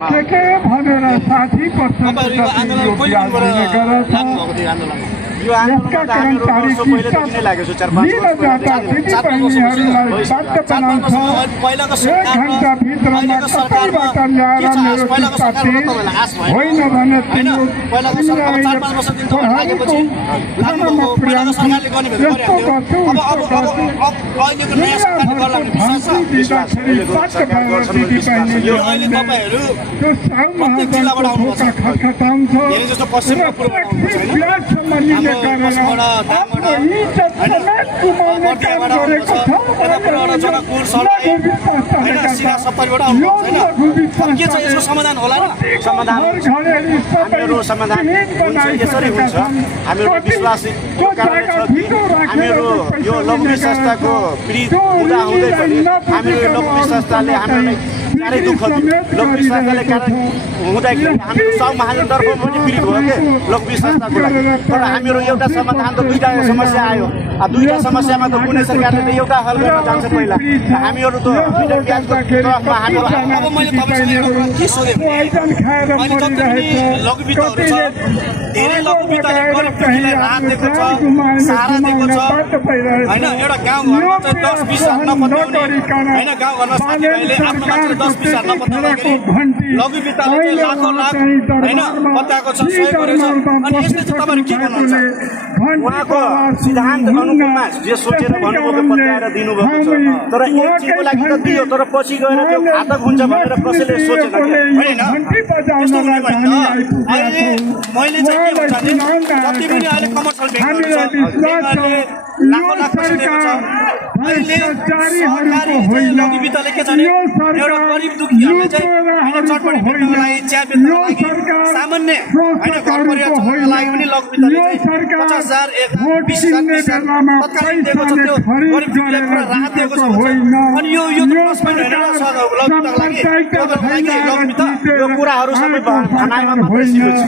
के भनेर 60% यो आन्दोलनमा त हामीहरू वर्ष पहिलेदेखि नै लागेको छ 4-5 पहिलाको होइन भने पहिलाको सरकार 4-5 वर्षदेखि त लागेपछि पहिलाको सरकारले गर्ने भने अब अहिलेको नयाँ सरकारले गर्ला भन्ने विश्वास छ यो अहिले तपाईहरु प्रत्येक जिल्लाबाट आउनुहुन्छ धेरै जस्तो पश्चिममा पूर्वबाट आउनुहुन्छ यसको समाधान होला र हामीहरू समाधान यसरी हुन्छ हामीहरू विश्वास हामीहरू यो लघु संस्थाको पीडित हुँदा हुँदै पनि हामीहरू लघु संस्थाले हामीलाई साह्रै दुःख दियो लघु संस्थाले कारण हुँदाखेरि हामीहरू सब महाजनतर्फ पनि पीडित भयो के लघु संस्थाको लागि तर हामीहरू एउटा समाधान त दुईटा समस्या आयो दुईटा समस्यामा त कुनै सरकारले त एउटा हल गर्न जान्छ पहिला हामीहरू त दुईटा ब्याजको तरफमा हामीहरू अब मैले तपाईसँग एउटा कुरा के सोधेँ अहिले जति लघु वित्तहरू छ धेरै लघु वित्तले गरिब दुखीलाई राहत दिएको छ सहारा दिएको छ हैन एउटा गाउँघरमा चाहिँ 10-20 हजार नपत्याउने हैन गाउँघरमा साथीभाइले आफ्नो मात्र 10-20 हजार नपत्याउने लघु वित्तले चाहिँ लाखौं लाख हैन पत्याएको छ सहयोग गरेको छ अनि यसले चाहिँ तपाईहरु के भन्नुहुन्छ उहाँको सिद्धान्त अनुकूलमा जे सोचेर भन्नुभएको पत्याएर दिनुभएको छ तर एक चिजको लागि त दियो तर पछि गएर त्यो घातक हुन्छ भनेर कसैले सोचेन हैन त्यस्तो हुने भने अहिले मैले चाहिँ के भन्छ भने जति पनि अहिले कमर्सियल ब्याङ्कहरु छ त्यसले लाखौं लाख पैसा दिएको छ अहिले सरकारी लघु वित्तले के छ भने एउटा गरिब दुखीहरुले चाहिँ हैन चटपटी बेच्नको लागि चिया बेच्नको लागि सामान्य हैन घर परिवार चलाउनको लागि पनि लघु वित्तले चाहिँ 50,000 20,000 तत्कालीन दिएको छ त्यो गरिब दुखीलाई पुरा राहत दिएको छ अनि यो प्लस पोइन्ट हैन लघु वित्तको लागि लघु वित्त यो कुराहरु सबै भनाइमा मात्रै सीमित छ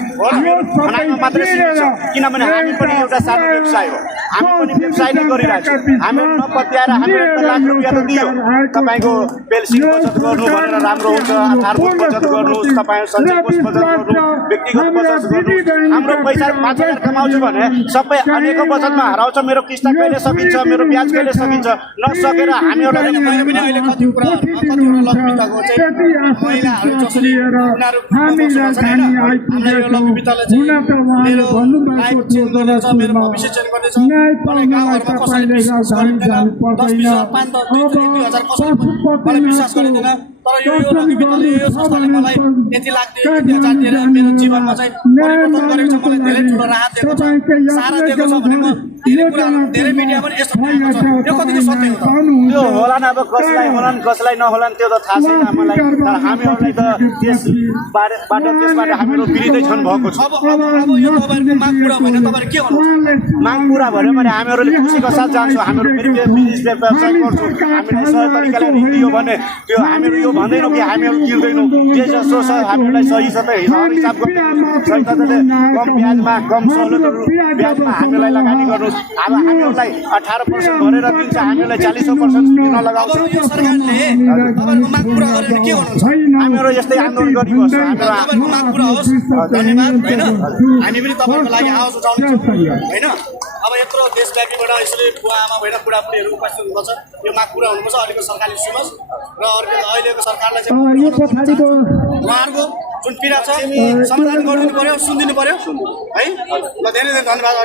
भनाइमा मात्रै सीमित छ किनभने हामी पनि एउटा सानो व्यवसाय हो हामी पनि व्यवसाय नै गरिरहेका छौं हामीहरू नपत्याएर हामीले 1 लाख रुपैयाँ त दियो तपाईको पेन्सन बचत गर्नु भनेर राम्रो हुन्छ आधारभूत बचत गर्नु तपाईहरु सञ्चय कोष बचत गर्नु व्यक्तिगत बचत गर्नु हाम्रो पैसा 5,000 कमाउँछु भने सबै अनेकौं बचतमा हराउँछ मेरो किस्ता कहिले सकिन्छ मेरो ब्याज कहिले सकिन्छ नसकेर हामीहरुलाई पनि अहिले कति कुरा लघु वित्तको चाहिँ महिलाहरु जसरी उनीहरु हामीलाई यो लघु वित्तले चाहिँ मेरो लाइफ चेन्ज गर्नेछ मेरो भविष्य चेन्ज गर्नेछ मलाई गाउँहरुमा कसैले विश्वास गरिदैन 10-20,000 5,000 कसैले मलाई विश्वास गरिदैन तर यो लघु वित्तले यो संस्थाले मलाई यति लाख दियो यति हजार दिएर मेरो जीवनमा चाहिँ परिवर्तन गरेको छ मलाई धेरै ठुलो राहत दिएको छ सहारा दिएको छ भने म धेरै कुराहरु धेरै मिडिया पनि यस्तो भनेको छ यो कतिको सत्य हो त्यो होला न अब कसलाई होलान कसलाई नहोलान त्यो त थाहा छैन मलाई तर हामीहरुलाई त त्यसबाट हामीहरु पीडितै छन् भएको छ अब यो तपाईहरुको माग पूरा भएन तपाईहरु के भन्नुहुन्छ माग पूरा भयो भने हामीहरुले खुसीको साथ जान्छौं हामीहरु फेरि बिजनेस व्यवसाय गर्छौं हामीलाई सही तरिकाले दियो भने त्यो हामीहरु यो भन्दैनौं कि हामीहरु तिर्दैनौं जे जसो छ हामीलाई सही छ त हिसाब गर्नु सही तरिकाले कम ब्याजमा कम सहुलियतहरु ब्याजमा हामीलाई लगानी गर्नु अब हामीहरुलाई 18% भरेर दिन्छ हामीलाई 40% दिन लगाउँछ यो सरकारले तपाईहरुको माग पूरा गरेर के गर्नुहुन्छ हामीहरु यस्तै आन्दोलन गरिबस्छ हामीहरु माग पूरा होस् धन्यवाद हैन हामी पनि तपाईहरुको लागि आवाज उठाउने छौं हैन अब यत्रो देशव्यापीबाट यसरी बुवा आमा भएन बुढाबुढीहरु उपस्थित हुनुहुन्छ यो माग पूरा हुनुपर्छ अहिलेको सरकारले सुनोस् र अहिलेको सरकारलाई चाहिँ उहाँहरुको जुन पीडा छ समाधान गरिदिनु पर्यो सुनिदिनु पर्यो है ल धेरै धेरै धन्यवाद।